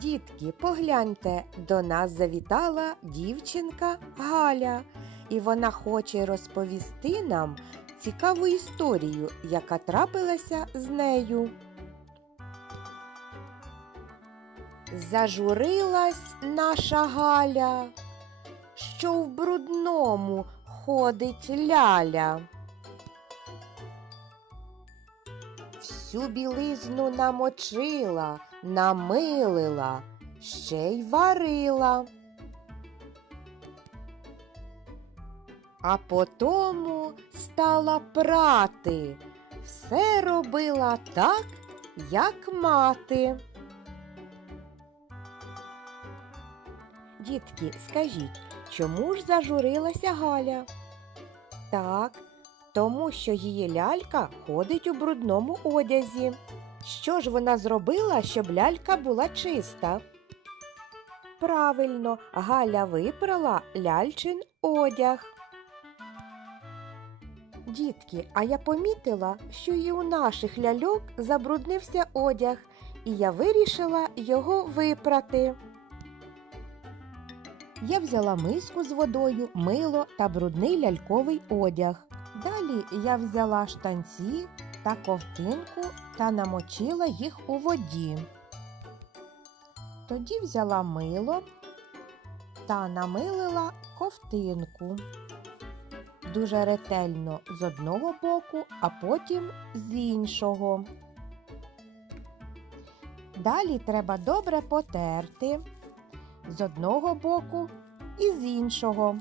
Дітки, погляньте, до нас завітала дівчинка Галя, і вона хоче розповісти нам цікаву історію, яка трапилася з нею. Зажурилась наша Галя, що в брудному ходить ляля. Всю білизну намочила, намилила, ще й варила. А потому стала прати, все робила так, як мати. Дітки, скажіть, чому ж зажурилася Галя? Так, тому що її лялька ходить у брудному одязі. Що ж вона зробила, щоб лялька була чиста? Правильно, Галя випрала ляльчин одяг. Дітки, а я помітила, що і у наших ляльок забруднився одяг, і я вирішила його випрати. Я взяла миску з водою, мило та брудний ляльковий одяг. Далі я взяла штанці та ковтинку та намочила їх у воді. Тоді взяла мило та намилила ковтинку. Дуже ретельно з одного боку, а потім з іншого. Далі треба добре потерти з одного боку і з іншого.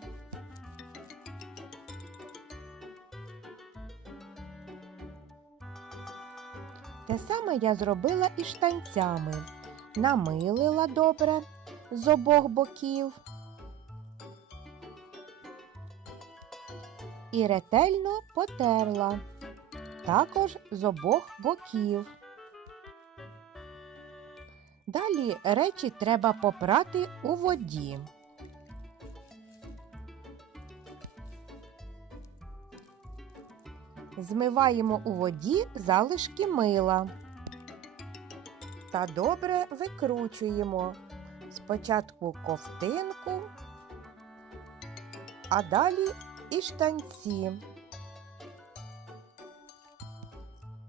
Те саме я зробила і штанцями. Намилила добре з обох боків і ретельно потерла також з обох боків. Далі речі треба попрати у воді. Змиваємо у воді залишки мила та добре викручуємо спочатку ковтинку, а далі і штанці.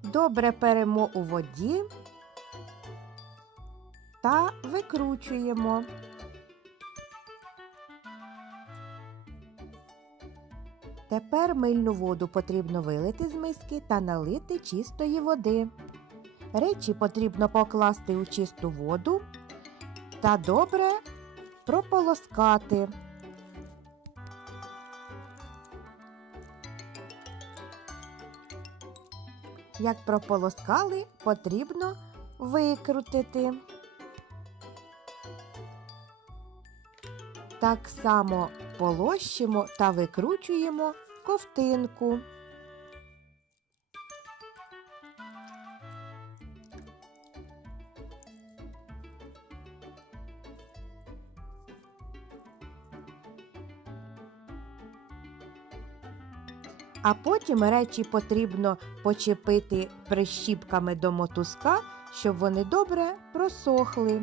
Добре перемо у воді та викручуємо. Тепер мильну воду потрібно вилити з миски та налити чистої води. Речі потрібно покласти у чисту воду та добре прополоскати. Як прополоскали, потрібно викрутити. Так само полощимо та викручуємо ковтинку. А потім речі потрібно почепити прищіпками до мотузка, щоб вони добре просохли.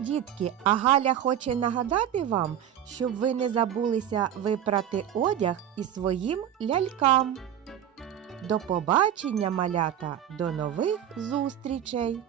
Дітки, а Галя хоче нагадати вам, щоб ви не забулися випрати одяг і своїм лялькам. До побачення, малята, до нових зустрічей!